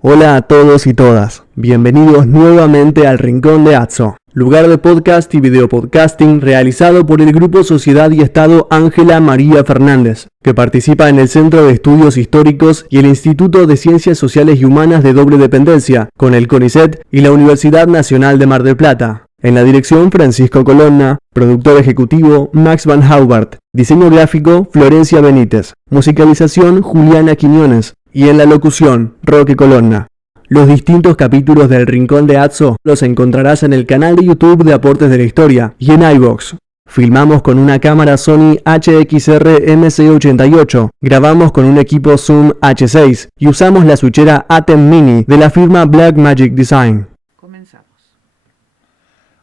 Hola a todos y todas, bienvenidos nuevamente al Rincón de Atso, lugar de podcast y videopodcasting realizado por el Grupo Sociedad y Estado Ángela María Fernández, que participa en el Centro de Estudios Históricos y el Instituto de Ciencias Sociales y Humanas de doble dependencia, con el CONICET y la Universidad Nacional de Mar del Plata. En la dirección Francisco Colonna, productor ejecutivo Max Van Haubert, diseño gráfico Florencia Benítez, musicalización Juliana Quiñones, y en la locución, Roque Colonna. Los distintos capítulos del Rincón de Atso los encontrarás en el canal de YouTube de Aportes de la Historia y en iVoox. Filmamos con una cámara Sony HXR MC88, grabamos con un equipo Zoom H6 y usamos la switchera ATEM Mini de la firma Blackmagic Design. Comenzamos.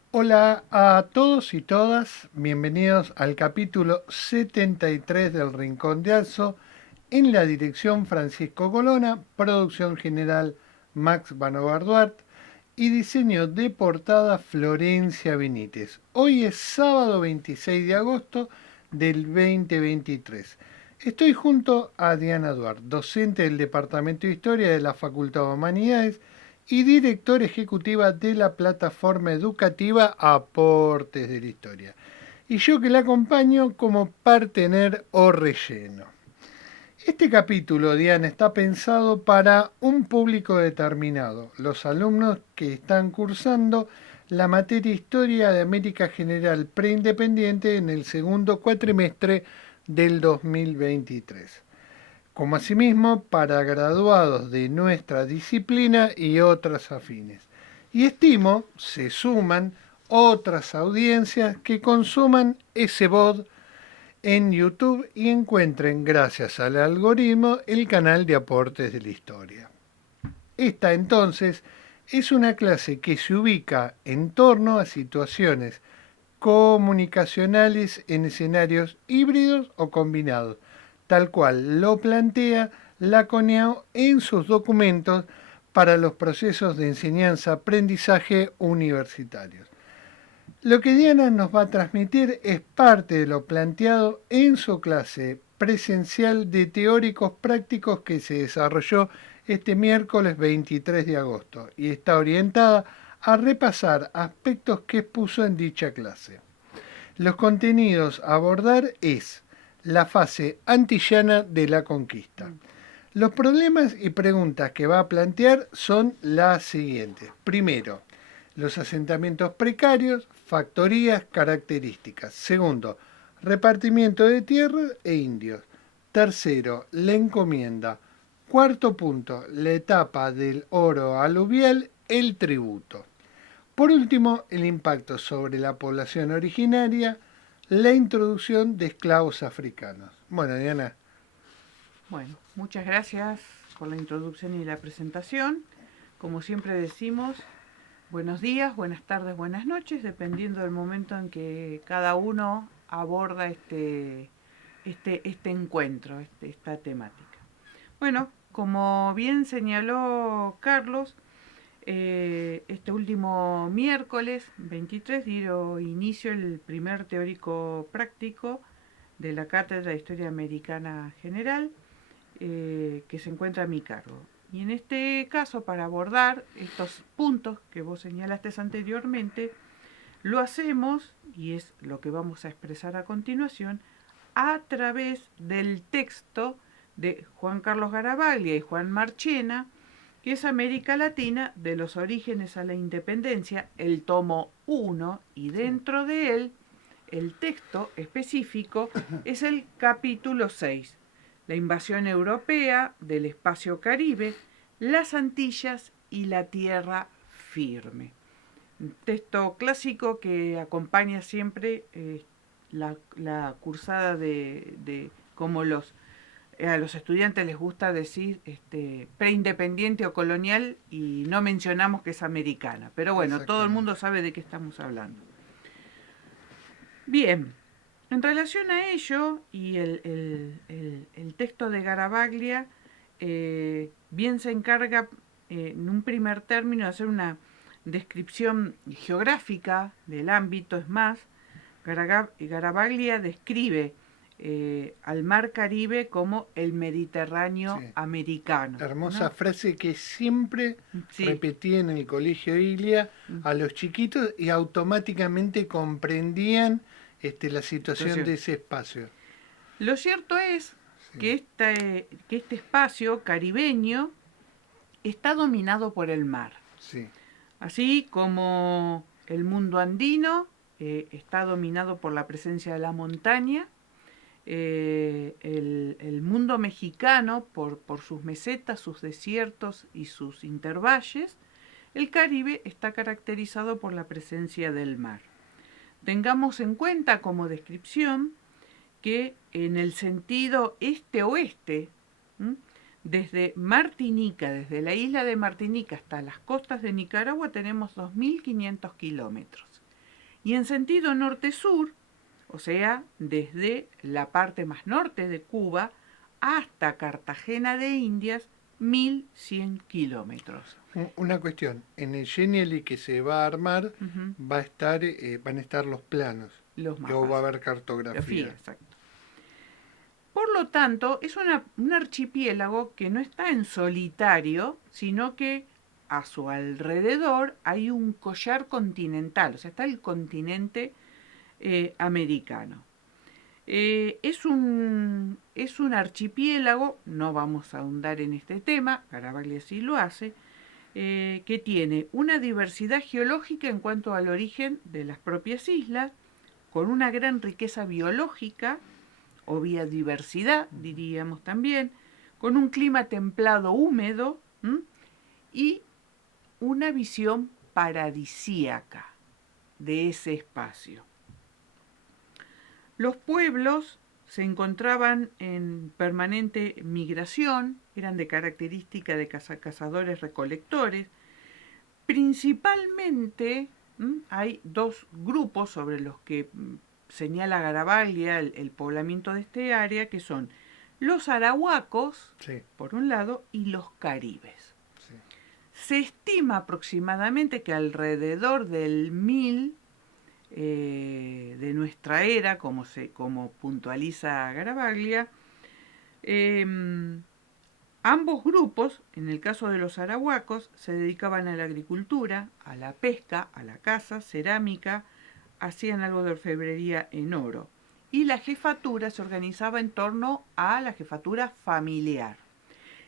Hola a todos y todas, bienvenidos al capítulo 73 del Rincón de Atso. En la dirección Francisco Colonna, producción general Max Van Haubert y diseño de portada Florencia Benítez. Hoy es sábado 26 de agosto del 2023. Estoy junto a Diana Duarte, docente del Departamento de Historia de la Facultad de Humanidades y directora ejecutiva de la plataforma educativa Aportes de la Historia. Y yo que la acompaño como partener o relleno. Este capítulo, Diana, está pensado para un público determinado, los alumnos que están cursando la materia Historia de América General Preindependiente en el segundo cuatrimestre del 2023, como asimismo para graduados de nuestra disciplina y otras afines. Y estimo se suman otras audiencias que consuman ese VOD en YouTube y encuentren, gracias al algoritmo, el canal de Aportes de la Historia. Esta entonces es una clase que se ubica en torno a situaciones comunicacionales en escenarios híbridos o combinados, tal cual lo plantea la CONEAU en sus documentos para los procesos de enseñanza-aprendizaje universitarios. Lo que Diana nos va a transmitir es parte de lo planteado en su clase presencial de teóricos prácticos que se desarrolló este miércoles 23 de agosto y está orientada a repasar aspectos que expuso en dicha clase. Los contenidos a abordar es la fase antillana de la conquista. Los problemas y preguntas que va a plantear son las siguientes. Primero, los asentamientos precarios, factorías, características. Segundo, repartimiento de tierras e indios. Tercero, la encomienda. Cuarto punto, la etapa del oro aluvial, el tributo. Por último, el impacto sobre la población originaria, la introducción de esclavos africanos. Bueno, Diana. Bueno, muchas gracias por la introducción y la presentación. Como siempre decimos, buenos días, buenas tardes, buenas noches, dependiendo del momento en que cada uno aborda este encuentro, esta temática. Bueno, como bien señaló Carlos, este último miércoles 23 dio inicio el primer teórico práctico de la Cátedra de Historia Americana General, que se encuentra a mi cargo. Y en este caso, para abordar estos puntos que vos señalaste anteriormente, lo hacemos, y es lo que vamos a expresar a continuación, a través del texto de Juan Carlos Garavaglia y Juan Marchena, que es América Latina, de los orígenes a la independencia, el tomo 1, y dentro de él, el texto específico es el capítulo 6, la invasión europea del espacio Caribe, las Antillas y la tierra firme. Un texto clásico que acompaña siempre la cursada de como a los estudiantes les gusta decir preindependiente o colonial, y no mencionamos que es americana. Pero bueno, todo el mundo sabe de qué estamos hablando. Bien, en relación a ello y el texto de Garavaglia, bien se encarga en un primer término de hacer una descripción geográfica del ámbito. Es más, Garavaglia describe al mar Caribe como el Mediterráneo Sí. americano. Hermosa ¿no? frase que siempre Sí. repetí en el colegio Ilia a los chiquitos y automáticamente comprendían la situación de ese espacio. Lo cierto es Sí, que este espacio caribeño está dominado por el mar. sí, Así como el mundo andino está dominado por la presencia de la montaña, el mundo mexicano por sus mesetas, sus desiertos y sus intervalles, el Caribe está caracterizado por la presencia del mar. Tengamos en cuenta como descripción que en el sentido este-oeste, desde Martinica, desde la isla de Martinica hasta las costas de Nicaragua, tenemos 2.500 kilómetros. Y en sentido norte-sur, o sea, desde la parte más norte de Cuba hasta Cartagena de Indias, 1.100 kilómetros. Una cuestión, en el Genially que se va a armar Uh-huh. van a estar los planos. Los mapas. Luego va a haber cartografía. Exacto. Por lo tanto, es un archipiélago que no está en solitario, sino que a su alrededor hay un collar continental, o sea, está el continente americano. Es un archipiélago, no vamos a ahondar en este tema, Garabaglia sí lo hace, que tiene una diversidad geológica en cuanto al origen de las propias islas, con una gran riqueza biológica, o biodiversidad, diríamos también, con un clima templado húmedo y una visión paradisíaca de ese espacio. Los pueblos se encontraban en permanente migración, eran de característica de cazadores-recolectores. Principalmente hay dos grupos sobre los que señala Garabaglia el poblamiento de este área, que son los arahuacos, Sí, por un lado, y los caribes. sí. Se estima aproximadamente que alrededor del 1000 de nuestra era, como puntualiza Garabaglia, ambos grupos, en el caso de los arahuacos, se dedicaban a la agricultura, a la pesca, a la caza, cerámica, hacían algo de orfebrería en oro. Y la jefatura se organizaba en torno a la jefatura familiar.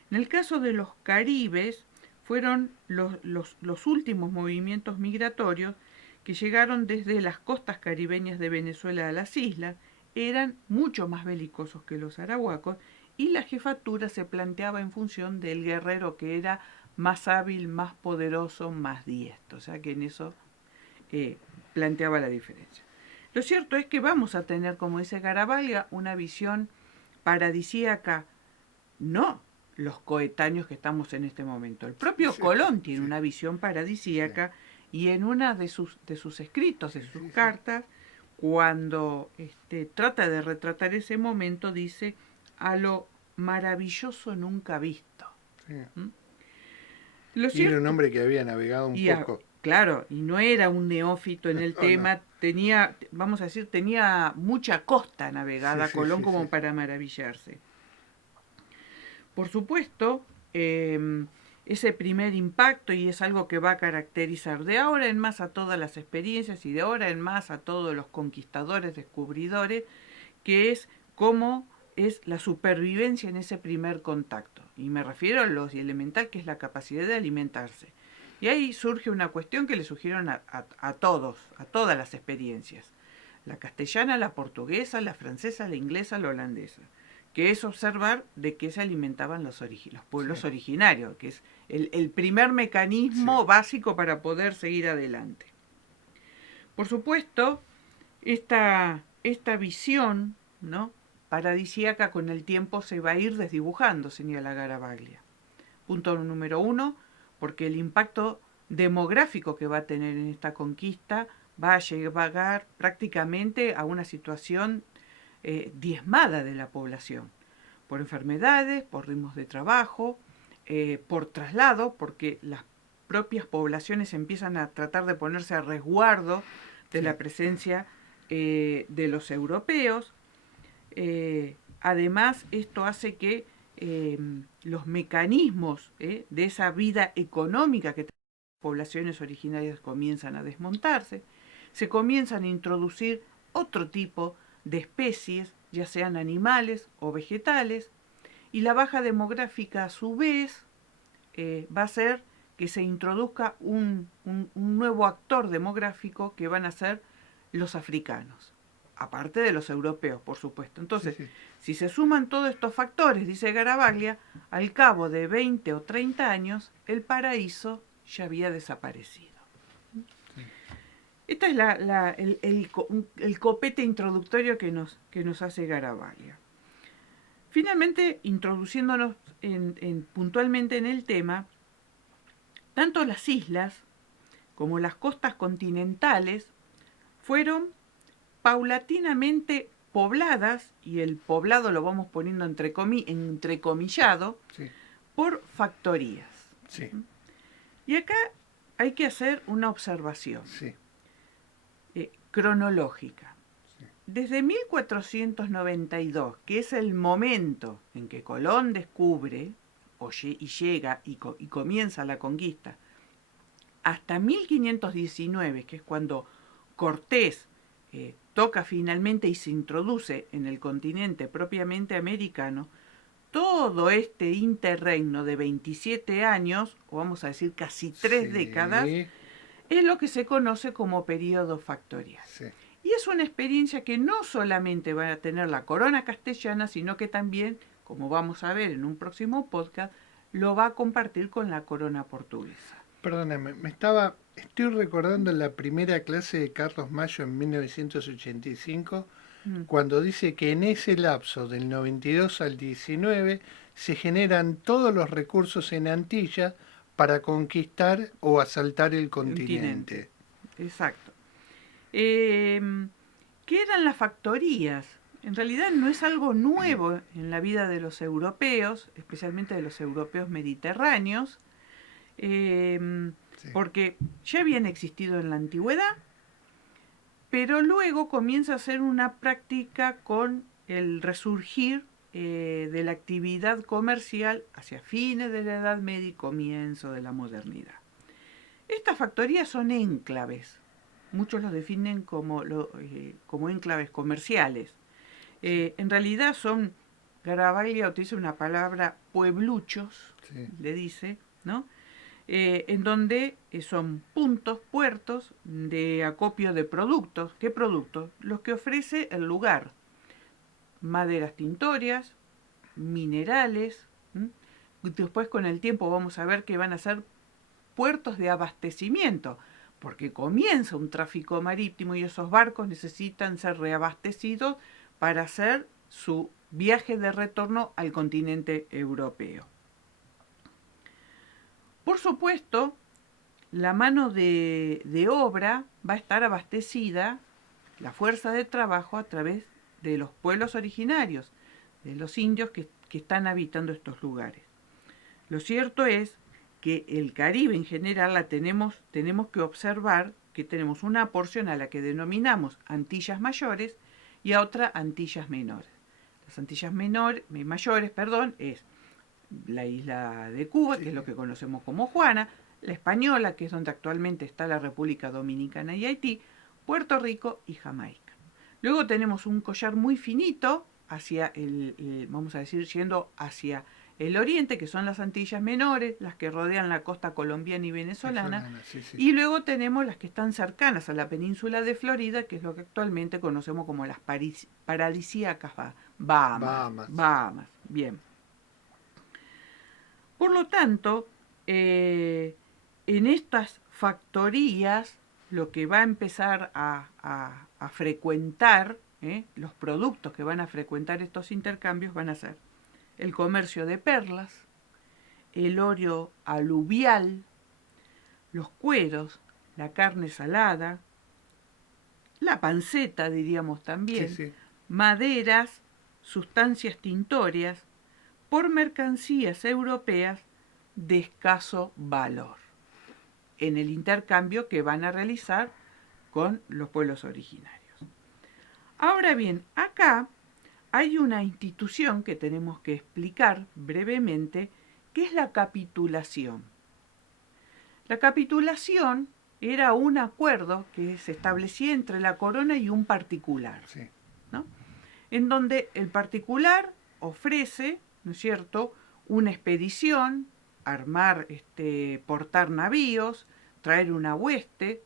En el caso de los caribes, fueron los últimos movimientos migratorios que llegaron desde las costas caribeñas de Venezuela a las islas, eran mucho más belicosos que los arahuacos, y la jefatura se planteaba en función del guerrero que era más hábil, más poderoso, más diestro. O sea que en eso planteaba la diferencia. Lo cierto es que vamos a tener, como dice Garabaglia, una visión paradisíaca, no los coetáneos que estamos en este momento. El propio Colón tiene una visión paradisíaca, y en una de sus escritos, de sus cartas, cuando trata de retratar ese momento, dice: a lo maravilloso nunca visto. Sí. Lo Y cierto, era un hombre que había navegado un poco. Claro, y no era un neófito en el tema, no. Tenía, vamos a decir, tenía mucha costa navegada Colón como para maravillarse. Por supuesto, ese primer impacto, y es algo que va a caracterizar de ahora en más a todas las experiencias y de ahora en más a todos los conquistadores, descubridores, que es cómo es la supervivencia en ese primer contacto. Y me refiero a lo elemental, que es la capacidad de alimentarse. Y ahí surge una cuestión que le surgieron a todos, a todas las experiencias. La castellana, la portuguesa, la francesa, la inglesa, la holandesa, que es observar de qué se alimentaban los pueblos originarios, que es el primer mecanismo básico para poder seguir adelante. Por supuesto, esta visión, ¿no?, paradisíaca con el tiempo se va a ir desdibujando, señala Garabaglia. Punto número 1, porque el impacto demográfico que va a tener en esta conquista va a llegar prácticamente a una situación diezmada de la población, por enfermedades, por ritmos de trabajo, por traslado, porque las propias poblaciones empiezan a tratar de ponerse a resguardo de la presencia de los europeos. además esto hace que los mecanismos de esa vida económica que las poblaciones originarias comienzan a desmontarse, se comienzan a introducir otro tipo de especies, ya sean animales o vegetales, y la baja demográfica a su vez va a hacer que se introduzca un nuevo actor demográfico que van a ser los africanos, aparte de los europeos, por supuesto. Entonces, Sí. si se suman todos estos factores, dice Garavaglia, al cabo de 20 o 30 años, el paraíso ya había desaparecido. Sí. Este es el copete introductorio que nos hace Garavaglia. Finalmente, introduciéndonos puntualmente en el tema, tanto las islas como las costas continentales fueron paulatinamente pobladas, y el poblado lo vamos poniendo entrecomillado, Sí. por factorías. Sí. Y acá hay que hacer una observación Sí. cronológica. Desde 1492, que es el momento en que Colón descubre y llega y comienza la conquista, hasta 1519, que es cuando Cortés toca finalmente y se introduce en el continente propiamente americano, todo este interregno de 27 años, o vamos a decir casi 3 décadas, es lo que se conoce como periodo factorial. Sí. Y es una experiencia que no solamente va a tener la corona castellana, sino que también, como vamos a ver en un próximo podcast, lo va a compartir con la corona portuguesa. Perdóname, estoy recordando la primera clase de Carlos Mayo en 1985, cuando dice que en ese lapso del 92 al 19 se generan todos los recursos en Antilla para conquistar o asaltar el continente. Exacto. ¿Qué eran las factorías? En realidad no es algo nuevo en la vida de los europeos, especialmente de los europeos mediterráneos, porque ya habían existido en la antigüedad, pero luego comienza a ser una práctica con el resurgir de la actividad comercial hacia fines de la Edad Media y comienzo de la modernidad. Estas factorías son enclaves. Muchos los definen como enclaves comerciales. En realidad Garavaglia utiliza una palabra puebluchos, le dice, ¿no? En donde son puntos, puertos de acopio de productos. ¿Qué productos? Los que ofrece el lugar. Maderas tintorias, minerales. Después con el tiempo vamos a ver que van a ser puertos de abastecimiento, porque comienza un tráfico marítimo y esos barcos necesitan ser reabastecidos para hacer su viaje de retorno al continente europeo. Por supuesto, la mano de obra va a estar abastecida, la fuerza de trabajo, a través de los pueblos originarios, de los indios que están habitando estos lugares. Lo cierto es que el Caribe en general tenemos que observar que tenemos una porción a la que denominamos Antillas Mayores y a otra Antillas Menores. Las Antillas mayores, es la isla de Cuba, que es lo que conocemos como Juana, la Española, que es donde actualmente está la República Dominicana y Haití, Puerto Rico y Jamaica. Luego tenemos un collar muy finito hacia vamos a decir, yendo hacia el oriente, que son las Antillas Menores, las que rodean la costa colombiana y venezolana, y luego tenemos las que están cercanas a la península de Florida, que es lo que actualmente conocemos como las paradisíacas Bahamas. Bien. Por lo tanto, en estas factorías, lo que va a empezar a frecuentar, los productos que van a frecuentar estos intercambios van a ser el comercio de perlas, el oro aluvial, los cueros, la carne salada, la panceta, diríamos también, maderas, sustancias tintorias, por mercancías europeas de escaso valor, en el intercambio que van a realizar con los pueblos originarios. Ahora bien, acá hay una institución que tenemos que explicar brevemente, que es la capitulación. La capitulación era un acuerdo que se establecía entre la corona y un particular, Sí. ¿no? En donde el particular ofrece, ¿no es cierto?, una expedición, armar, portar navíos, traer una hueste.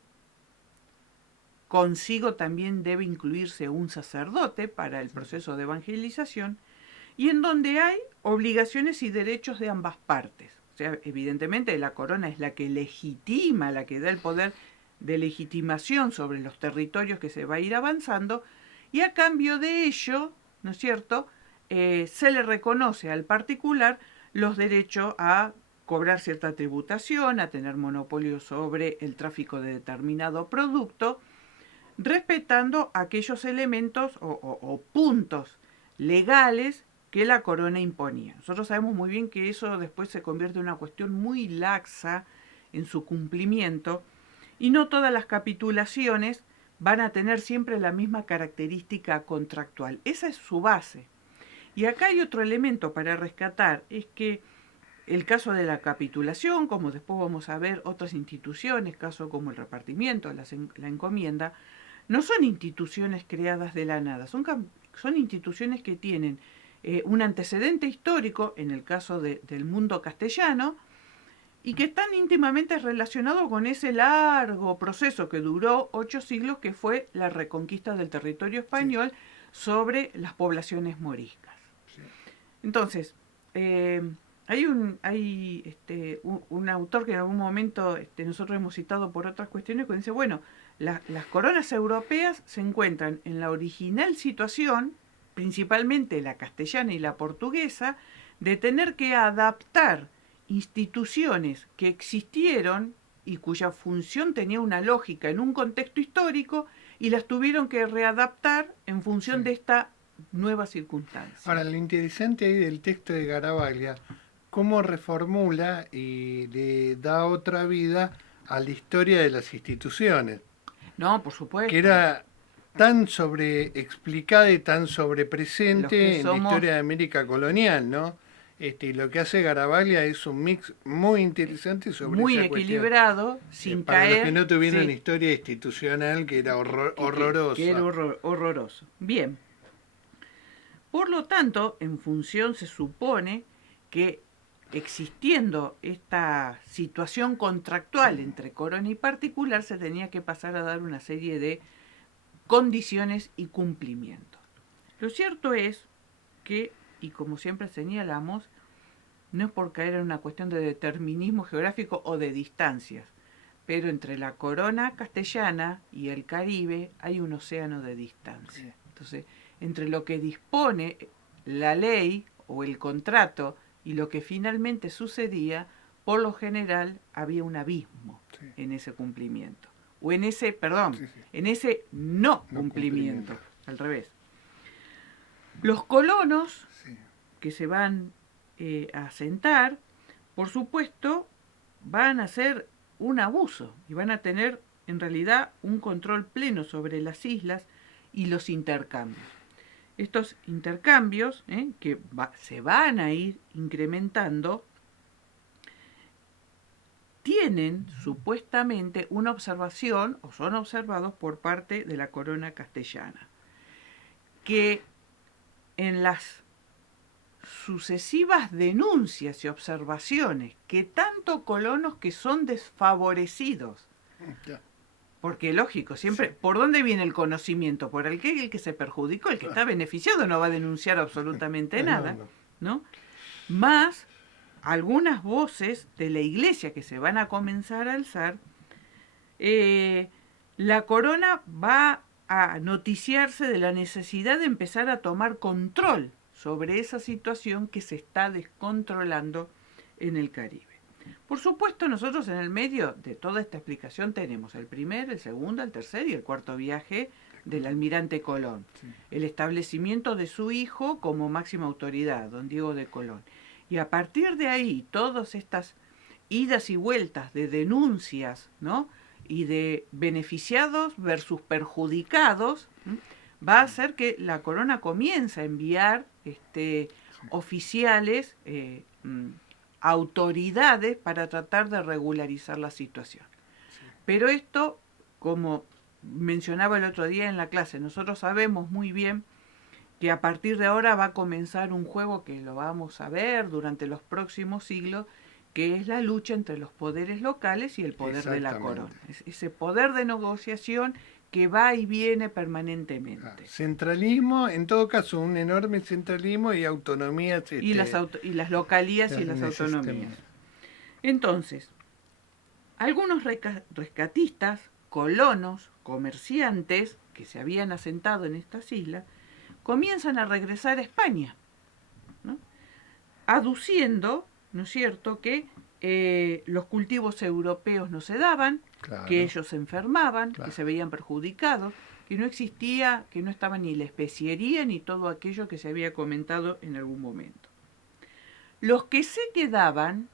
Consigo también debe incluirse un sacerdote para el proceso de evangelización, y en donde hay obligaciones y derechos de ambas partes. O sea, evidentemente la corona es la que legitima, la que da el poder de legitimación sobre los territorios que se va a ir avanzando, y a cambio de ello, ¿no es cierto?, se le reconoce al particular los derechos a cobrar cierta tributación, a tener monopolio sobre el tráfico de determinado producto, respetando aquellos elementos o puntos legales que la corona imponía. Nosotros sabemos muy bien que eso después se convierte en una cuestión muy laxa en su cumplimiento, y no todas las capitulaciones van a tener siempre la misma característica contractual. Esa es su base. Y acá hay otro elemento para rescatar, es que el caso de la capitulación, como después vamos a ver otras instituciones, casos como el repartimiento, la encomienda, no son instituciones creadas de la nada, son instituciones que tienen un antecedente histórico, en el caso del mundo castellano, y que están íntimamente relacionados con ese largo proceso que duró 8 siglos, que fue la reconquista del territorio español sobre las poblaciones moriscas. Sí. Entonces, hay un autor que en algún momento nosotros hemos citado por otras cuestiones, que dice, bueno, las coronas europeas se encuentran en la original situación, principalmente la castellana y la portuguesa, de tener que adaptar instituciones que existieron y cuya función tenía una lógica en un contexto histórico, y las tuvieron que readaptar en función de esta nueva circunstancia. Ahora, lo interesante ahí del texto de Garavaglia, cómo reformula y le da otra vida a la historia de las instituciones. No, por supuesto. Que era tan sobreexplicada y tan sobrepresente en la historia de América colonial, ¿no? Y lo que hace Garavaglia es un mix muy interesante sobre muy esa equilibrado, cuestión. sin para caer. Los que no tuvieron historia institucional, que era horrorosa. Que era horroroso. Bien. Por lo tanto, en función se supone que, existiendo esta situación contractual entre corona y particular, se tenía que pasar a dar una serie de condiciones y cumplimientos. Lo cierto es que, y como siempre señalamos, no es por caer en una cuestión de determinismo geográfico o de distancias, pero entre la corona castellana y el Caribe hay un océano de distancia. Entonces, entre lo que dispone la ley o el contrato y lo que finalmente sucedía, por lo general había un abismo en ese cumplimiento. O en ese, en ese no cumplimiento, al revés. Los colonos que se van a asentar, por supuesto, van a hacer un abuso y van a tener en realidad un control pleno sobre las islas y los intercambios. Estos intercambios, que se van a ir incrementando, tienen supuestamente una observación, o son observados por parte de la corona castellana, que en las sucesivas denuncias y observaciones que tanto colonos que son desfavorecidos, porque lógico, siempre, ¿por dónde viene el conocimiento? Por el que se perjudicó, el que está beneficiado no va a denunciar absolutamente nada, ¿no? Más algunas voces de la iglesia que se van a comenzar a alzar, la corona va a noticiarse de la necesidad de empezar a tomar control sobre esa situación que se está descontrolando en el Caribe. Por supuesto, nosotros en el medio de toda esta explicación tenemos el primer, el segundo, el tercer y el cuarto viaje del almirante Colón. El establecimiento de su hijo como máxima autoridad, don Diego de Colón. Y a partir de ahí, todas estas idas y vueltas de denuncias, ¿no?, y de beneficiados versus perjudicados, va a hacer que la corona comience a enviar oficiales, autoridades para tratar de regularizar la situación. Pero esto, como mencionaba el otro día en la clase, nosotros sabemos muy bien que a partir de ahora va a comenzar un juego que lo vamos a ver durante los próximos siglos, que es la lucha entre los poderes locales y el poder de la corona. Ese poder de negociación que va y viene permanentemente. Centralismo, en todo caso, un enorme centralismo y autonomías. Y las localías y las autonomías. Entonces, algunos rescatistas, colonos, comerciantes que se habían asentado en estas islas, comienzan a regresar a España, ¿no? Aduciendo, ¿no es cierto?, que los cultivos europeos no se daban, claro, que ellos se enfermaban, claro, que se veían perjudicados, que no existía, que no estaba ni la especiería ni todo aquello que se había comentado en algún momento. Los que se quedaban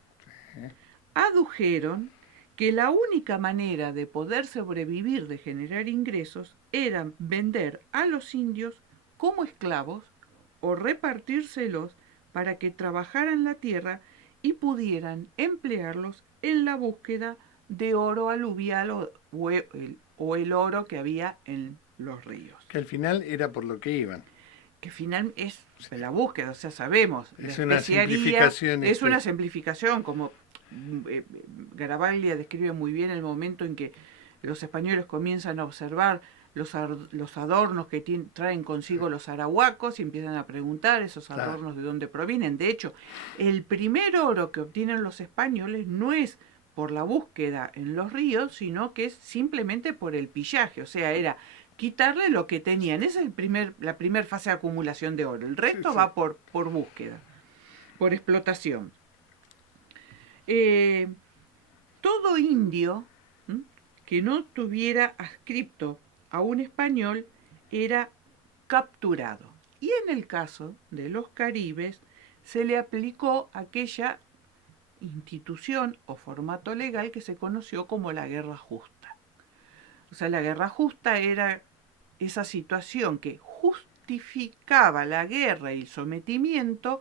adujeron que la única manera de poder sobrevivir, de generar ingresos, era vender a los indios como esclavos o repartírselos para que trabajaran la tierra y pudieran emplearlos en la búsqueda de oro aluvial o el oro que había en los ríos. Que al final era por lo que iban. Que al final es la búsqueda, o sea, sabemos. Es una simplificación. Es una simplificación, como Garavaglia describe muy bien el momento en que los españoles comienzan a observar los adornos que traen consigo los arahuacos y empiezan a preguntar esos adornos de dónde provienen. De hecho, el primer oro que obtienen los españoles no es por la búsqueda en los ríos, sino que es simplemente por el pillaje, o sea, era quitarle lo que tenían. Esa es la primera fase de acumulación de oro. El resto va por búsqueda, por explotación. Todo indio que no tuviera adscripto a un español era capturado. Y en el caso de los caribes se le aplicó aquella institución o formato legal que se conoció como la guerra justa. O sea, la guerra justa era esa situación que justificaba la guerra y el sometimiento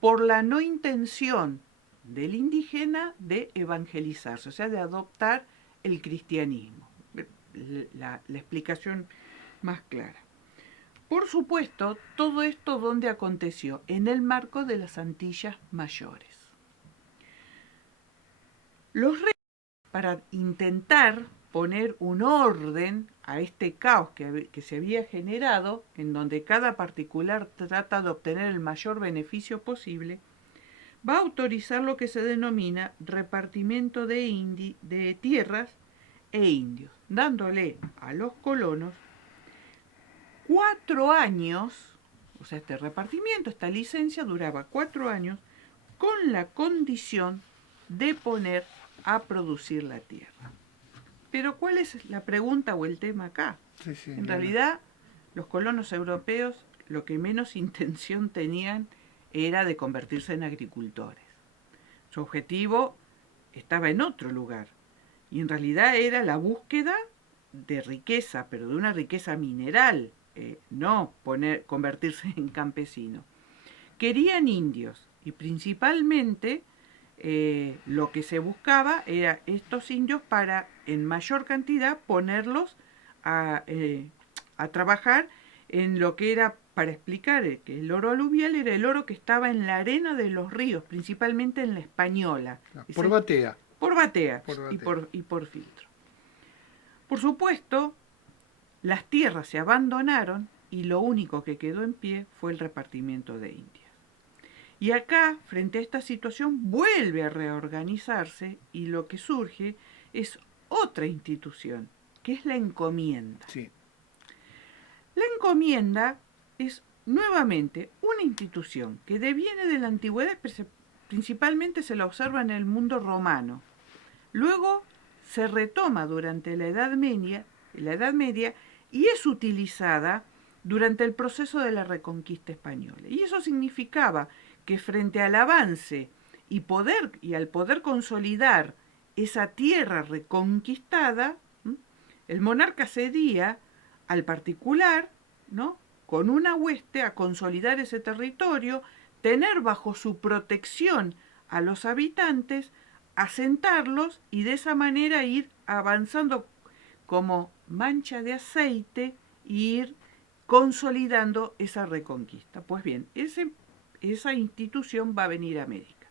por la no intención del indígena de evangelizarse, o sea, de adoptar el cristianismo. La explicación más clara. Por supuesto, todo esto ¿dónde aconteció? En el marco de las Antillas Mayores. Los reyes, para intentar poner un orden a este caos que se había generado, en donde cada particular trata de obtener el mayor beneficio posible, va a autorizar lo que se denomina repartimiento de tierras e indios, dándole a los colonos 4 años, o sea, este repartimiento, esta licencia duraba 4 años, con la condición de poner a producir la tierra. Pero ¿cuál es la pregunta o el tema acá? En realidad, los colonos europeos lo que menos intención tenían era de convertirse en agricultores. Su objetivo estaba en otro lugar, y en realidad era la búsqueda de riqueza, pero de una riqueza mineral, no convertirse en campesino. Querían indios, y principalmente lo que se buscaba era estos indios para, en mayor cantidad, ponerlos a trabajar en lo que era, para explicar que el oro aluvial era el oro que estaba en la arena de los ríos, principalmente en la Española. Por batea. Por batea y por filtro. Por supuesto, las tierras se abandonaron y lo único que quedó en pie fue el repartimiento de indias. Y acá, frente a esta situación, vuelve a reorganizarse y lo que surge es otra institución, que es la encomienda. Sí. La encomienda es nuevamente una institución que deviene de la antigüedad, principalmente se la observa en el mundo romano. Luego se retoma durante la Edad Media y es utilizada durante el proceso de la Reconquista española. Y eso significaba que frente al avance y al poder consolidar esa tierra reconquistada, el monarca cedía al particular ¿no?, con una hueste a consolidar ese territorio, tener bajo su protección a los habitantes, asentarlos y de esa manera ir avanzando como mancha de aceite e ir consolidando esa reconquista. Pues bien, esa institución va a venir a América.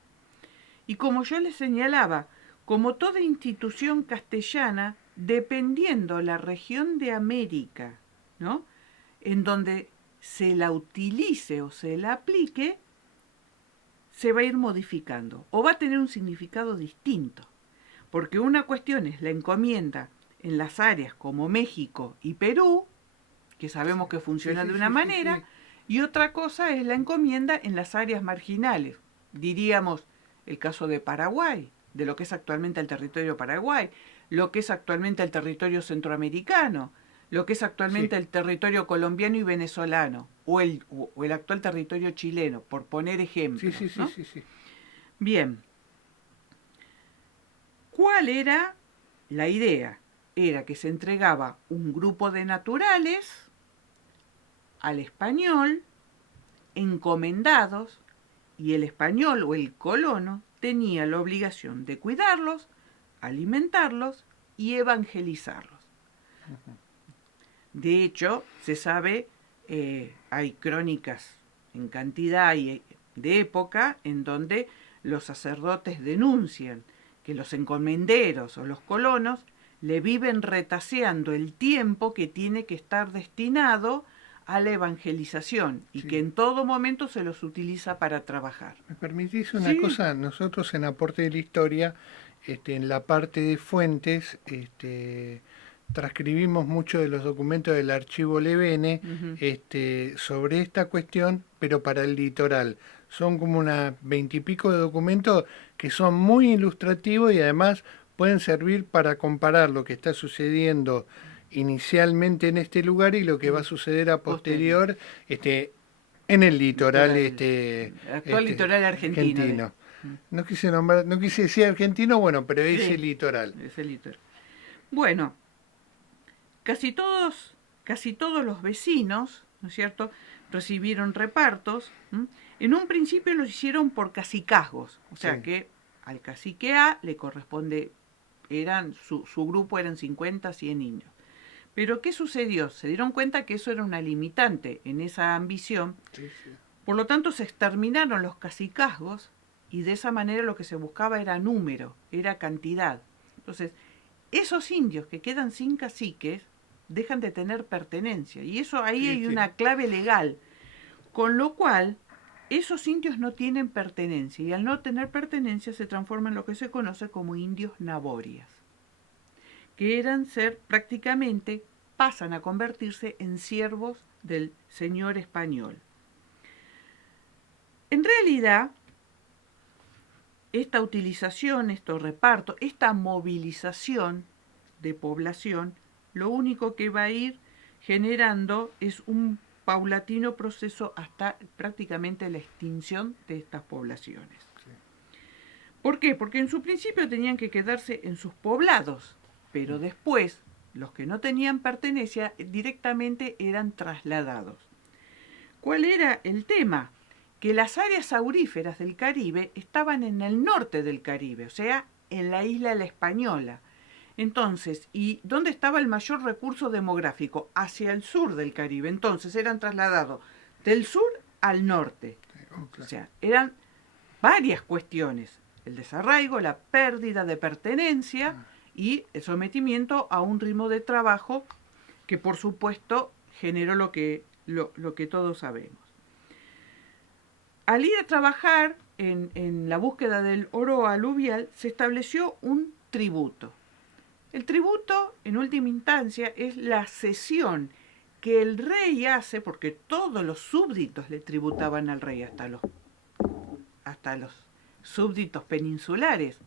Y como yo les señalaba, como toda institución castellana, dependiendo la región de América, ¿no?, en donde se la utilice o se la aplique, se va a ir modificando o va a tener un significado distinto. Porque una cuestión es la encomienda en las áreas como México y Perú, que sabemos que funciona de una manera, y otra cosa es la encomienda en las áreas marginales. Diríamos el caso de Paraguay, de lo que es actualmente el territorio Paraguay, lo que es actualmente el territorio centroamericano, lo que es actualmente el territorio colombiano y venezolano, o el actual territorio chileno, por poner ejemplos. ¿No? Sí. Bien. ¿Cuál era la idea? Era que se entregaba un grupo de naturales al español, encomendados, y el español o el colono tenía la obligación de cuidarlos, alimentarlos y evangelizarlos. De hecho, se sabe, hay crónicas en cantidad y de época en donde los sacerdotes denuncian que los encomenderos o los colonos le viven retaseando el tiempo que tiene que estar destinado a la evangelización y que en todo momento se los utiliza para trabajar. ¿Me permitís una cosa? Nosotros en Aporte de la Historia, en la parte de fuentes, transcribimos mucho de los documentos del archivo Levene sobre esta cuestión, pero para el litoral. Son como unas 20 y pico de documentos que son muy ilustrativos y además pueden servir para comparar lo que está sucediendo inicialmente en este lugar y lo que va a suceder a posterior en el litoral actual litoral argentino. No quise decir argentino, bueno, pero ese litoral. Ese litoral. Bueno, casi todos los vecinos, ¿no es cierto?, recibieron repartos. En un principio los hicieron por cacicazgos, o sea que al cacique A le corresponde, su grupo eran 50, 100 niños. Pero ¿qué sucedió? Se dieron cuenta que eso era una limitante en esa ambición. Por lo tanto, se exterminaron los cacicazgos y de esa manera lo que se buscaba era número, era cantidad. Entonces, esos indios que quedan sin caciques dejan de tener pertenencia. Y eso ahí hay una clave legal. Con lo cual, esos indios no tienen pertenencia. Y al no tener pertenencia se transforman en lo que se conoce como indios naborias. Que prácticamente pasan a convertirse en siervos del señor español. En realidad, esta utilización, estos repartos, esta movilización de población, lo único que va a ir generando es un paulatino proceso hasta prácticamente la extinción de estas poblaciones. ¿Por qué? Porque en su principio tenían que quedarse en sus poblados, pero después los que no tenían pertenencia directamente eran trasladados. ¿Cuál era el tema? Que las áreas auríferas del Caribe estaban en el norte del Caribe, o sea, en la isla La Española. Entonces, ¿y dónde estaba el mayor recurso demográfico? Hacia el sur del Caribe. Entonces, eran trasladados del sur al norte. O sea, eran varias cuestiones. El desarraigo, la pérdida de pertenencia y el sometimiento a un ritmo de trabajo que, por supuesto, generó lo que todos sabemos. Al ir a trabajar en la búsqueda del oro aluvial, se estableció un tributo. El tributo, en última instancia, es la cesión que el rey hace, porque todos los súbditos le tributaban al rey, hasta los súbditos peninsulares.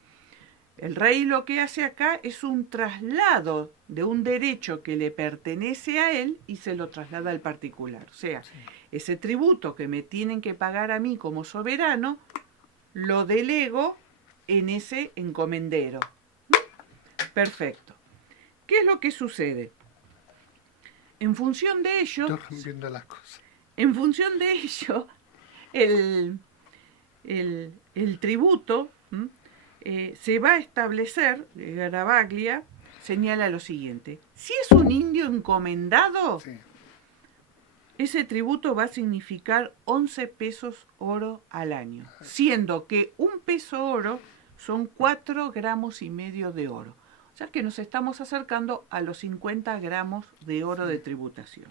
El rey lo que hace acá es un traslado de un derecho que le pertenece a él y se lo traslada al particular. O sea, ese tributo que me tienen que pagar a mí como soberano, lo delego en ese encomendero. Perfecto. ¿Qué es lo que sucede? En función de ello, Estoy rompiendo las cosas. en función de ello, el tributo se va a establecer. Garavaglia señala lo siguiente: si es un indio encomendado, Sí. ese tributo va a significar 11 pesos oro al año, siendo que un peso oro son 4 gramos y medio de oro. O sea que nos estamos acercando a los 50 gramos de oro de tributación.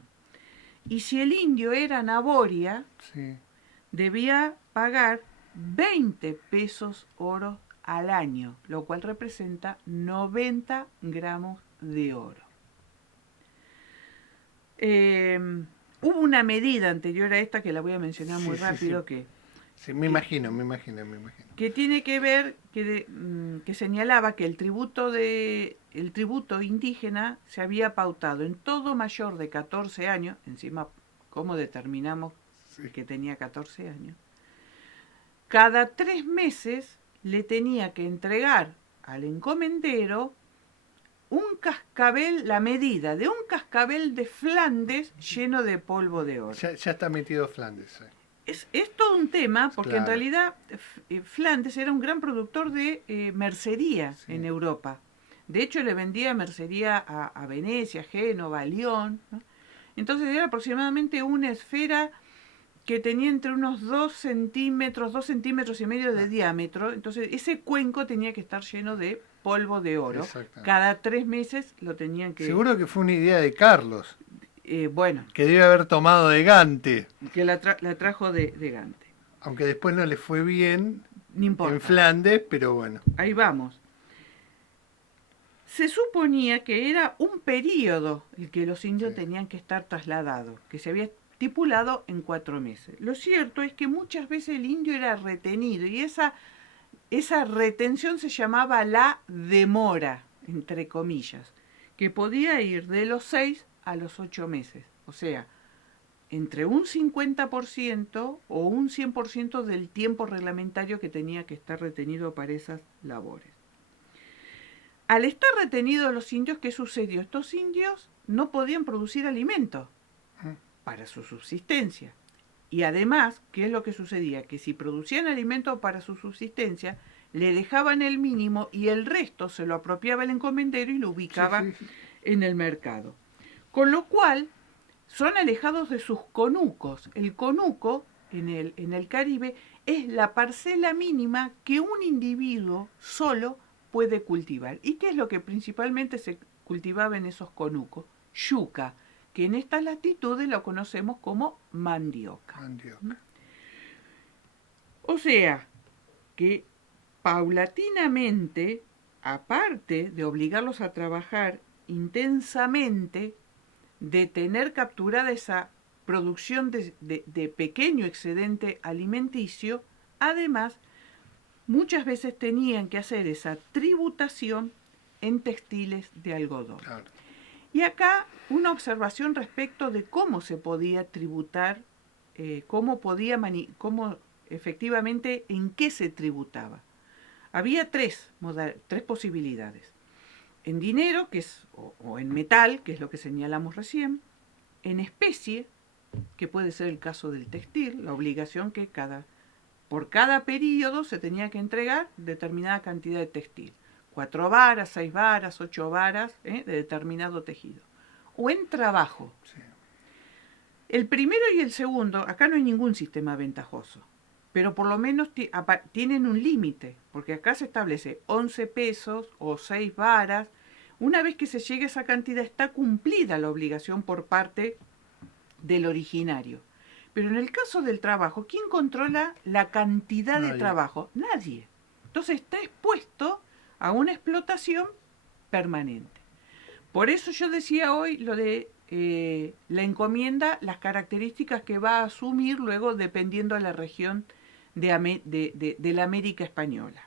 Y si el indio era naboria, Sí. debía pagar 20 pesos oro al año, lo cual representa 90 gramos de oro. Hubo una medida anterior a esta que la voy a mencionar muy rápido, sí. Sí, me imagino. que tiene que ver, que señalaba que el tributo indígena se había pautado en todo mayor de 14 años, encima, ¿cómo determinamos que tenía 14 años? Cada 3 meses le tenía que entregar al encomendero un cascabel, la medida de un cascabel de Flandes lleno de polvo de oro. Ya está metido Flandes. Es todo un tema, porque Claro. en realidad Flandes era un gran productor de mercería en Europa. De hecho, le vendía mercería a Venecia, Génova, Lyon, ¿no? Entonces era aproximadamente una esfera que tenía entre unos 2 centímetros y medio de diámetro. Entonces ese cuenco tenía que estar lleno de polvo de oro. Cada 3 meses lo tenían que... Seguro que fue una idea de Carlos. Bueno. Que debe haber tomado de Gante. Que la trajo de Gante. Aunque después no le fue bien no importa. En Flandes, pero bueno. Ahí vamos. Se suponía que era un periodo el que los indios tenían que estar trasladados, que se había estipulado en 4 meses. Lo cierto es que muchas veces el indio era retenido y esa retención se llamaba la demora, entre comillas, que podía ir de los 6 a los 8 meses. O sea, entre un 50% o un 100% del tiempo reglamentario que tenía que estar retenido para esas labores. Al estar retenidos los indios, ¿qué sucedió? Estos indios no podían producir alimento para su subsistencia. Y además, ¿qué es lo que sucedía? Que si producían alimento para su subsistencia, le dejaban el mínimo y el resto se lo apropiaba el encomendero y lo ubicaba en el mercado. Con lo cual, son alejados de sus conucos. El conuco, en el Caribe, es la parcela mínima que un individuo solo puede cultivar. ¿Y qué es lo que principalmente se cultivaba en esos conucos? Yuca, que en estas latitudes lo conocemos como mandioca. O sea, que paulatinamente, aparte de obligarlos a trabajar intensamente, de tener capturada esa producción de pequeño excedente alimenticio, además, muchas veces tenían que hacer esa tributación en textiles de algodón. Claro. Y acá una observación respecto de cómo se podía tributar, cómo efectivamente en qué se tributaba. Había tres posibilidades. En dinero, que es, o en metal, que es lo que señalamos recién, en especie, que puede ser el caso del textil, la obligación que por cada periodo se tenía que entregar determinada cantidad de textil. 4 varas, 6 varas, 8 varas de determinado tejido. O en trabajo. Sí. El primero y el segundo, acá no hay ningún sistema ventajoso, pero por lo menos tienen un límite, porque acá se establece 11 pesos o 6 varas. Una vez que se llegue a esa cantidad está cumplida la obligación por parte del originario. Pero en el caso del trabajo, ¿quién controla la cantidad de trabajo? Nadie. Entonces está expuesto a una explotación permanente. Por eso yo decía hoy lo de la encomienda, las características que va a asumir luego dependiendo de la región de la América Española.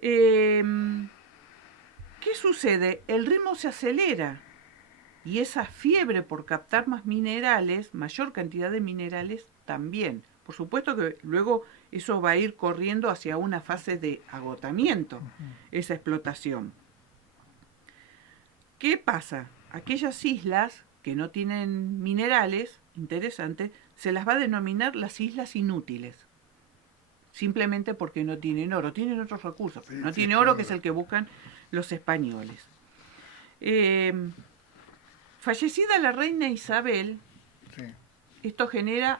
¿Qué sucede? El ritmo se acelera y esa fiebre por captar más minerales, mayor cantidad de minerales, también. Por supuesto que luego eso va a ir corriendo hacia una fase de agotamiento, esa explotación. ¿Qué pasa? Aquellas islas que no tienen minerales, interesante, se las va a denominar las islas inútiles. Simplemente porque no tienen oro, tienen otros recursos, pero no tiene oro, que es el que buscan los españoles. Fallecida la reina Isabel, Sí. esto genera,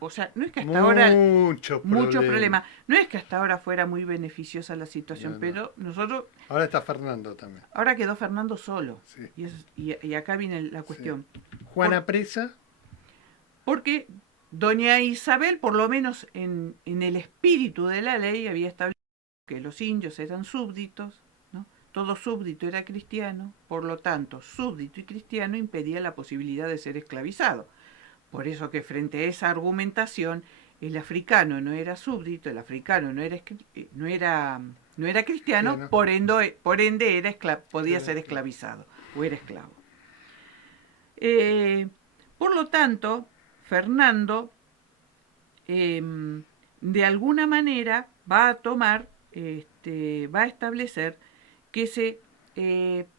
o sea, no es que hasta ahora Muchos problemas, no es que hasta ahora fuera muy beneficiosa la situación, No, no. pero nosotros, Ahora está Fernando también. ahora quedó Fernando solo, Sí. y acá viene la cuestión. Juana Presa. Porque doña Isabel, por lo menos en el espíritu de la ley, había establecido que los indios eran súbditos, ¿no? Todo súbdito era cristiano, por lo tanto, súbdito y cristiano impedía la posibilidad de ser esclavizado. Por eso que frente a esa argumentación, el africano no era súbdito, el africano no era cristiano, por ende podía ser esclavizado o era esclavo. Por lo tanto, Fernando de alguna manera va a tomar, va a establecer que se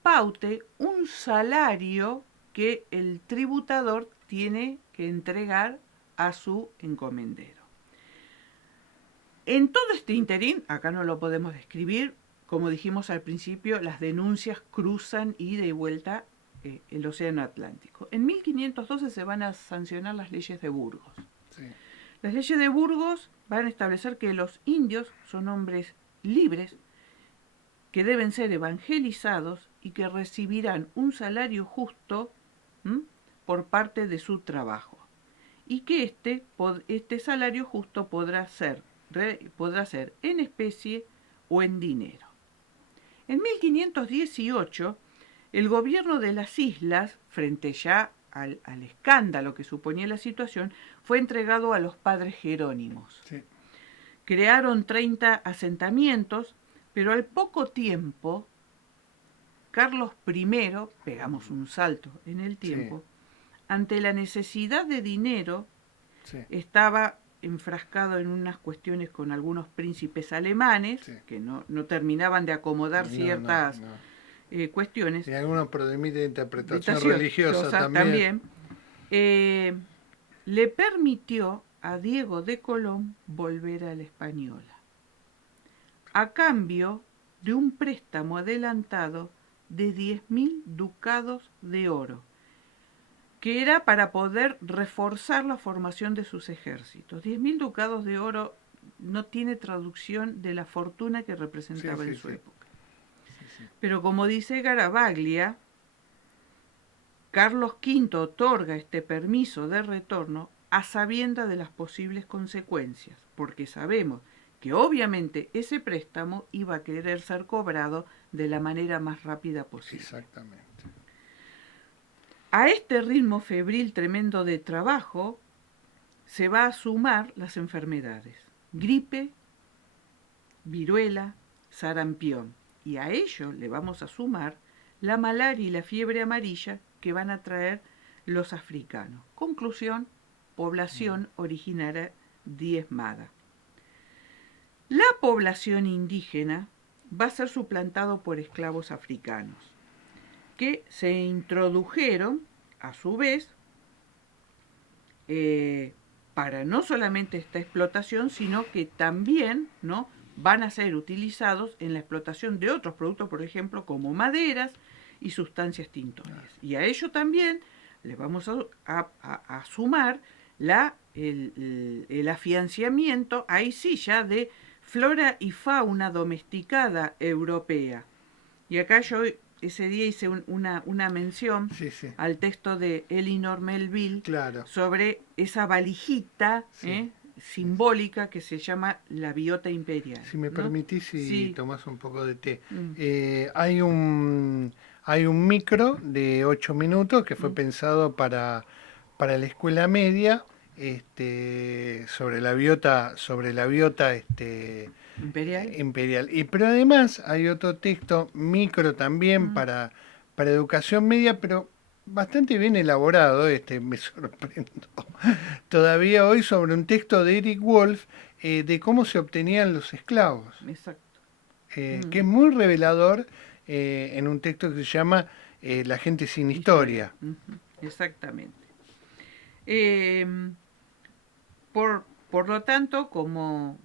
paute un salario que el tributador tiene que entregar a su encomendero. En todo este interín, acá no lo podemos describir, como dijimos al principio, las denuncias cruzan ida y vuelta el Océano Atlántico. En 1512 se van a sancionar las leyes de Burgos. Sí. Las leyes de Burgos van a establecer que los indios son hombres libres, que deben ser evangelizados y que recibirán un salario justo por parte de su trabajo. Y que este salario justo podrá ser en especie o en dinero. En 1518, el gobierno de las islas, frente ya al escándalo que suponía la situación, fue entregado a los padres jerónimos. Sí. Crearon 30 asentamientos, pero al poco tiempo, Carlos I, pegamos un salto en el tiempo, ante la necesidad de dinero, estaba enfrascado en unas cuestiones con algunos príncipes alemanes, que no terminaban de acomodar ciertas cuestiones. Y algunos problemitas de interpretación religiosa también. Le permitió a Diego de Colón volver a la Española, a cambio de un préstamo adelantado de 10.000 ducados de oro, que era para poder reforzar la formación de sus ejércitos. 10.000 ducados de oro no tiene traducción de la fortuna que representaba en su época. Pero como dice Garavaglia, Carlos V otorga este permiso de retorno a sabiendas de las posibles consecuencias, porque sabemos que obviamente ese préstamo iba a querer ser cobrado de la manera más rápida posible. Exactamente. A este ritmo febril tremendo de trabajo se va a sumar las enfermedades: gripe, viruela, sarampión, y a ello le vamos a sumar la malaria y la fiebre amarilla que van a traer los africanos. Conclusión: población originaria diezmada. La población indígena va a ser suplantado por esclavos africanos, que se introdujeron a su vez para no solamente esta explotación, sino que también van a ser utilizados en la explotación de otros productos, por ejemplo, como maderas y sustancias tintorias. Y a ello también le vamos a sumar el afianzamiento, ahí sí ya, de flora y fauna domesticada europea. Y acá yo ese día hice una mención al texto de Elinor Melville sobre esa valijita simbólica que se llama la biota imperial. Si me permitís y tomás un poco de té. Hay un micro de 8 minutos que fue pensado para la escuela media, sobre la biota imperial. Pero además hay otro texto micro también para educación media, pero bastante bien elaborado, me sorprendo todavía hoy, sobre un texto de Eric Wolf de cómo se obtenían los esclavos. Exacto. Que es muy revelador en un texto que se llama La gente sin historia. Exactamente. Por lo tanto, como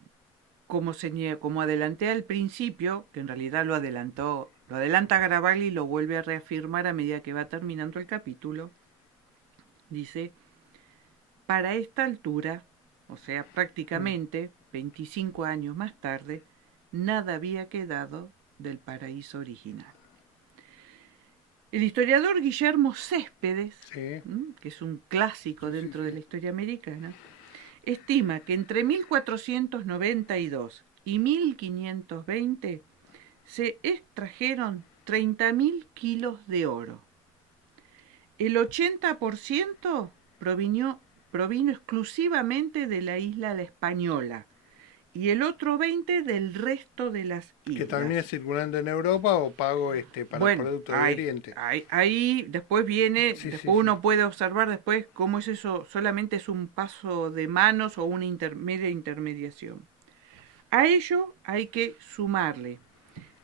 adelanté al principio, que en realidad lo adelanta Garabaldi y lo vuelve a reafirmar a medida que va terminando el capítulo, dice, para esta altura, o sea, prácticamente 25 años más tarde, nada había quedado del paraíso original. El historiador Guillermo Céspedes, Sí. que es un clásico dentro de la historia americana, estima que entre 1492 y 1520 se extrajeron 30.000 kilos de oro. El 80% provino exclusivamente de la isla La Española y el otro 20% del resto de las islas. Que termina circulando en Europa o pago para productos de Oriente. Ahí después viene, uno puede observar después cómo es eso, solamente es un paso de manos o una intermediación. A ello hay que sumarle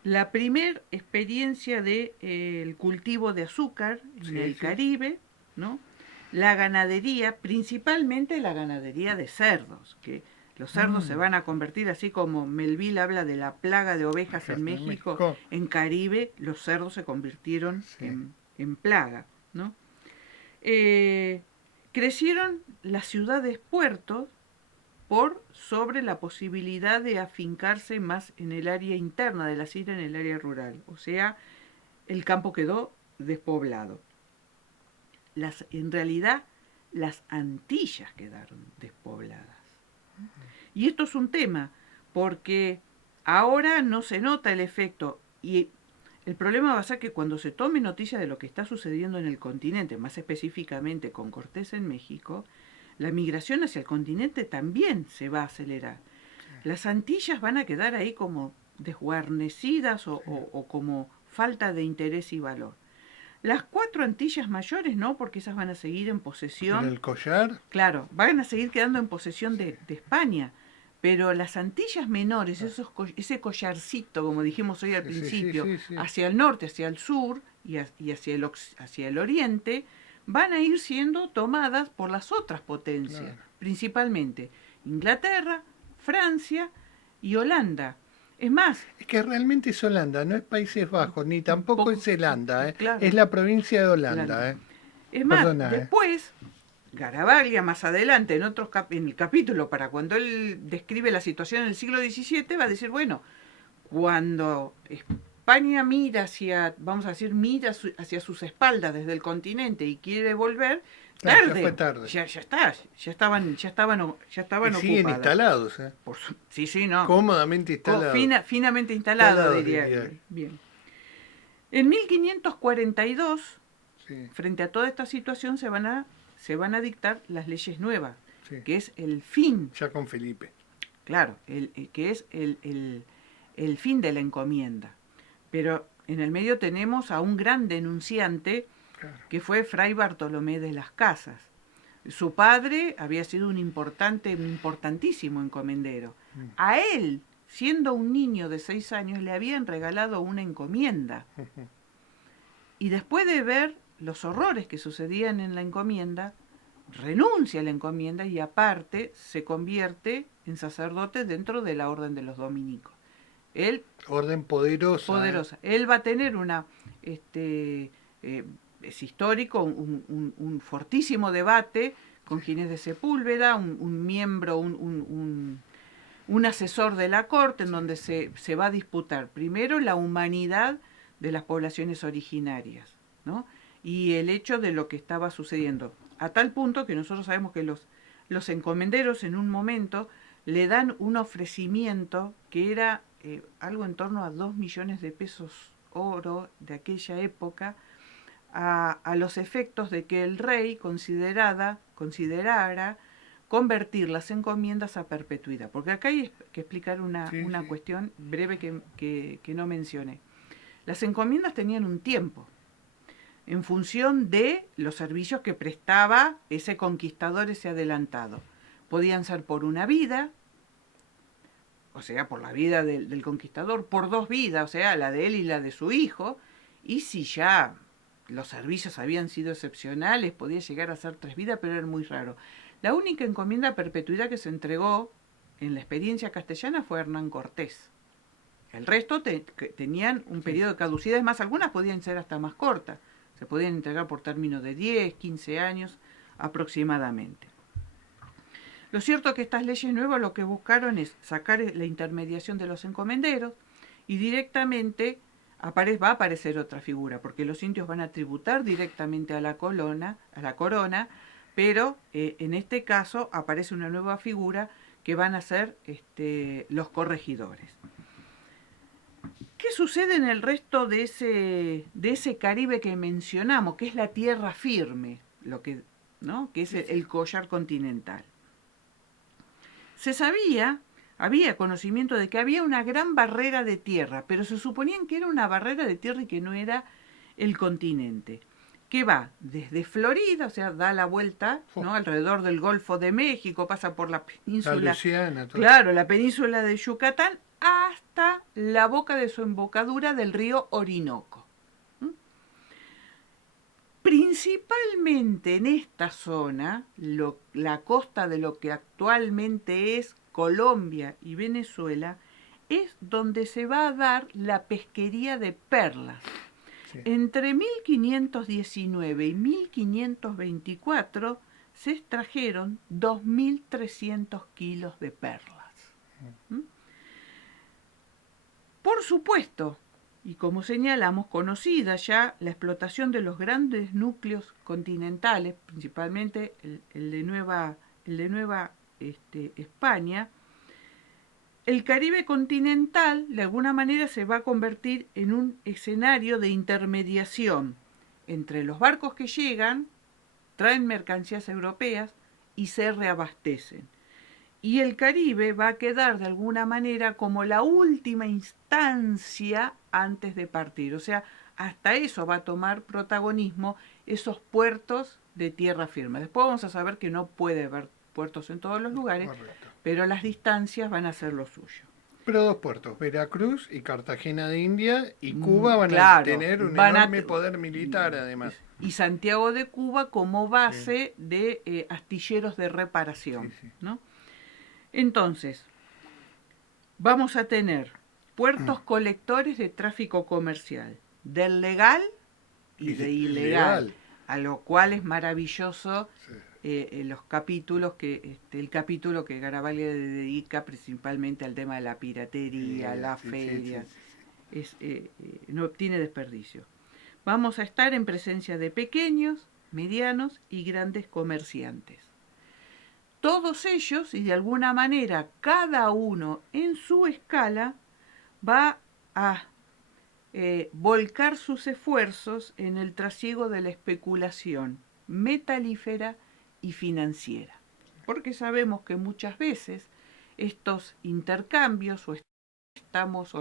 la primer experiencia del cultivo de azúcar en el Caribe, ¿no? La ganadería, principalmente la ganadería de cerdos, que los cerdos se van a convertir, así como Melville habla de la plaga de ovejas en México, en Caribe los cerdos se convirtieron en plaga, ¿no? Crecieron las ciudades puertos por sobre la posibilidad de afincarse más en el área interna de las islas, en el área rural. O sea, el campo quedó despoblado. En realidad, las Antillas quedaron despobladas. Y esto es un tema, porque ahora no se nota el efecto, y el problema va a ser que cuando se tome noticia de lo que está sucediendo en el continente, más específicamente con Cortés en México, la migración hacia el continente también se va a acelerar. Las Antillas van a quedar ahí como desguarnecidas o como falta de interés y valor. Las 4 Antillas mayores no, porque esas van a seguir en posesión. ¿Pero el collar? Claro, van a seguir quedando en posesión de España. Pero las Antillas menores, ese collarcito, como dijimos hoy al principio, hacia el norte, hacia el sur y hacia el oriente, van a ir siendo tomadas por las otras potencias, principalmente Inglaterra, Francia y Holanda. Es más... Es que realmente es Holanda, no es Países Bajos, ni tampoco es Zelanda, claro, es la provincia de Holanda. Es más, después, Garavaglia más adelante, en el capítulo, para cuando él describe la situación en el siglo XVII, va a decir, bueno, cuando España mira hacia sus espaldas desde el continente y quiere volver, tarde. Ya fue tarde. Ya estaban ocupadas. Siguen instalados, no. Cómodamente instalados. Finamente instalados, diría. Bien. En 1542, frente a toda esta situación, se van a dictar las leyes nuevas, que es el fin. Ya con Felipe. Claro, que es el fin de la encomienda. Pero en el medio tenemos a un gran denunciante, que fue Fray Bartolomé de las Casas. Su padre había sido un importantísimo encomendero. A él, siendo un niño de 6 años, le habían regalado una encomienda. Y después de ver los horrores que sucedían en la encomienda, renuncia a la encomienda y aparte se convierte en sacerdote dentro de la orden de los dominicos. Orden poderosa. Él va a tener es histórico, un fortísimo debate con Ginés de Sepúlveda, un miembro, un asesor de la corte, en donde se va a disputar primero la humanidad de las poblaciones originarias, ¿no? Y el hecho de lo que estaba sucediendo, a tal punto que nosotros sabemos que los encomenderos en un momento le dan un ofrecimiento que era algo en torno a 2 millones de pesos oro de aquella época, a los efectos de que el rey considerara convertir las encomiendas a perpetuidad. Porque acá hay que explicar una cuestión breve que no mencioné. Las encomiendas tenían un tiempo, en función de los servicios que prestaba ese conquistador, ese adelantado. Podían ser por una vida, o sea, por la vida del conquistador, por 2 vidas, o sea, la de él y la de su hijo, y si ya los servicios habían sido excepcionales, podía llegar a ser 3 vidas, pero era muy raro. La única encomienda a perpetuidad que se entregó en la experiencia castellana fue a Hernán Cortés. El resto tenían un periodo de caducidad, es más, algunas podían ser hasta más cortas, se podían entregar por término de 10, 15 años aproximadamente. Lo cierto es que estas leyes nuevas lo que buscaron es sacar la intermediación de los encomenderos y directamente va a aparecer otra figura, porque los indios van a tributar directamente a la corona, pero en este caso aparece una nueva figura que van a ser los corregidores. ¿Qué sucede en el resto de ese Caribe que mencionamos, que es la tierra firme, que es el collar continental? Se sabía, había conocimiento de que había una gran barrera de tierra, pero se suponían que era una barrera de tierra y que no era el continente, que va desde Florida, o sea, da la vuelta, ¿no?, alrededor del Golfo de México, pasa por la península, Luisiana, claro, la península de Yucatán, hasta la boca de su embocadura del río Orinoco. Principalmente en esta zona, la costa de lo que actualmente es Colombia y Venezuela, es donde se va a dar la pesquería de perlas. Sí. Entre 1519 y 1524 se extrajeron 2.300 kilos de perlas. Por supuesto, y como señalamos, conocida ya la explotación de los grandes núcleos continentales, principalmente el de Nueva España, el Caribe continental de alguna manera se va a convertir en un escenario de intermediación entre los barcos que llegan, traen mercancías europeas y se reabastecen. Y el Caribe va a quedar de alguna manera como la última instancia antes de partir. O sea, hasta eso va a tomar protagonismo esos puertos de tierra firme. Después vamos a saber que no puede haber puertos en todos los lugares, correcto, pero las distancias van a ser lo suyo. Pero 2 puertos, Veracruz y Cartagena de India, y Cuba van a tener un enorme poder militar además. Y Santiago de Cuba como base de astilleros de reparación, ¿no? Entonces, vamos a tener puertos colectores de tráfico comercial, del legal y de ilegal, a lo cual es maravilloso los capítulos el capítulo que Garavaglia dedica principalmente al tema de la piratería, las ferias, no tiene desperdicio. Vamos a estar en presencia de pequeños, medianos y grandes comerciantes. Todos ellos, y de alguna manera cada uno en su escala, va a volcar sus esfuerzos en el trasiego de la especulación metalífera y financiera. Porque sabemos que muchas veces estos intercambios o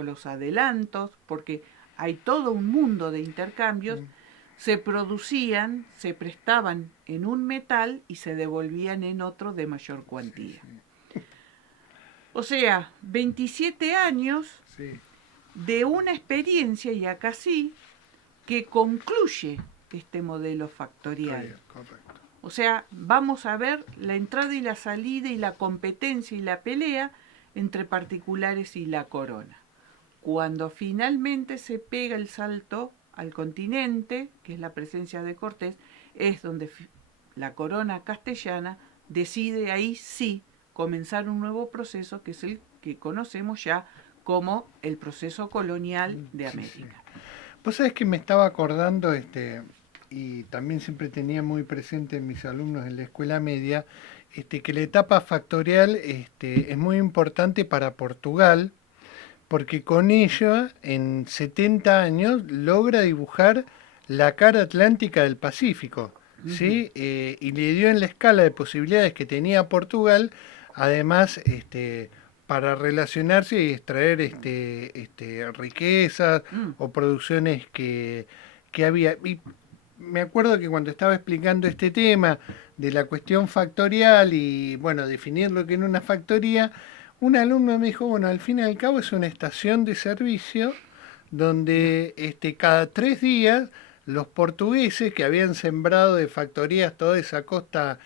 los adelantos, porque hay todo un mundo de intercambios, se producían, se prestaban en un metal y se devolvían en otro de mayor cuantía. O sea, 27 años de una experiencia, y acá sí, que concluye este modelo factorial. O sea, vamos a ver la entrada y la salida y la competencia y la pelea entre particulares y la corona. Cuando finalmente se pega el salto al continente, que es la presencia de Cortés, es donde la corona castellana decide ahí sí comenzar un nuevo proceso, que es el que conocemos ya como el proceso colonial de América. Vos sabés que me estaba acordando, y también siempre tenía muy presente en mis alumnos en la escuela media, que la etapa factorial es muy importante para Portugal, porque con ella, en 70 años, logra dibujar la cara atlántica del Pacífico, ¿sí? Y le dio en la escala de posibilidades que tenía Portugal, además, para relacionarse y extraer riquezas o producciones que había. Y me acuerdo que cuando estaba explicando este tema de la cuestión factorial y, bueno, definir lo que era una factoría, un alumno me dijo, bueno, al fin y al cabo es una estación de servicio donde cada 3 días los portugueses que habían sembrado de factorías toda esa costa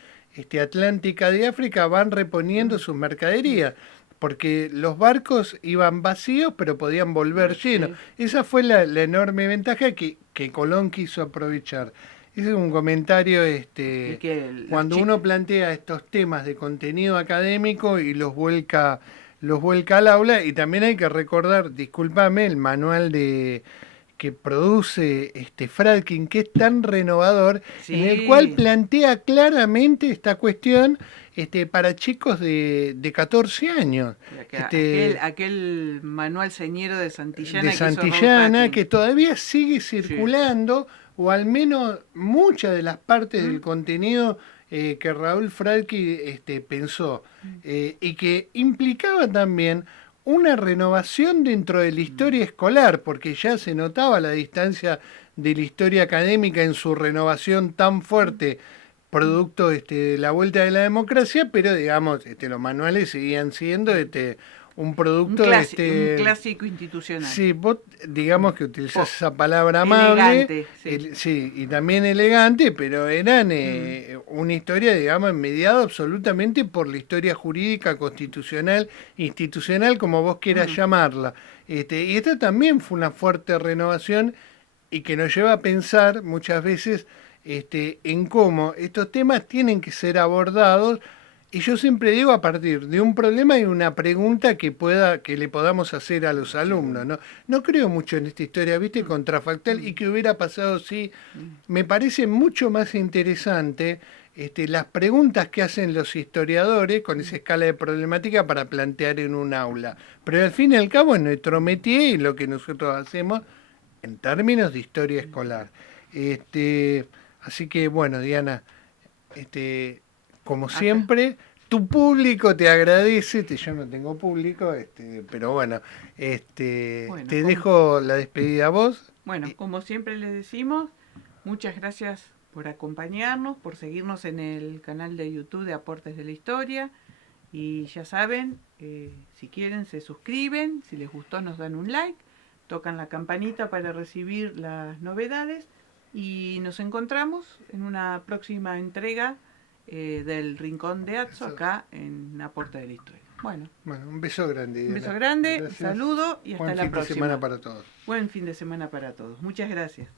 atlántica de África van reponiendo sus mercaderías, porque los barcos iban vacíos pero podían volver llenos. Esa fue la enorme ventaja que Colón quiso aprovechar. Ese es un comentario, cuando uno plantea estos temas de contenido académico y los vuelca al aula, y también hay que recordar, discúlpame, el manual que produce Fradkin, que es tan renovador, en el cual plantea claramente esta cuestión para chicos de 14 años. Aquel manual señero de Santillana, que todavía sigue circulando, o al menos muchas de las partes del contenido que Raúl Fradkin pensó, y que implicaba también una renovación dentro de la historia escolar, porque ya se notaba la distancia de la historia académica en su renovación tan fuerte, producto de la vuelta de la democracia, pero digamos, los manuales seguían siendo un producto un clásico institucional. Sí, vos digamos que utilizás esa palabra amable, elegante, sí, y también elegante, pero eran una historia, digamos, mediada absolutamente por la historia jurídica, constitucional, institucional, como vos quieras llamarla. Y esta también fue una fuerte renovación y que nos lleva a pensar muchas veces en cómo estos temas tienen que ser abordados. Y yo siempre digo a partir de un problema y una pregunta que le podamos hacer a los alumnos, ¿no? No creo mucho en esta historia, ¿viste? Contrafactual, y que hubiera pasado sí. Me parece mucho más interesante las preguntas que hacen los historiadores con esa escala de problemática para plantear en un aula. Pero al fin y al cabo es nuestro métier y lo que nosotros hacemos en términos de historia escolar. Así que bueno, Diana, como siempre, tu público te agradece, yo no tengo público, pero bueno, te dejo la despedida a vos. Bueno, como siempre les decimos, muchas gracias por acompañarnos, por seguirnos en el canal de YouTube de Aportes de la Historia, y ya saben, si quieren se suscriben, si les gustó nos dan un like, tocan la campanita para recibir las novedades, y nos encontramos en una próxima entrega del Rincón de Atso, acá en Aporte de la Historia. Bueno, un beso grande. Un beso grande, gracias. saludo y hasta la próxima. Buen fin de semana para todos. Buen fin de semana para todos. Muchas gracias.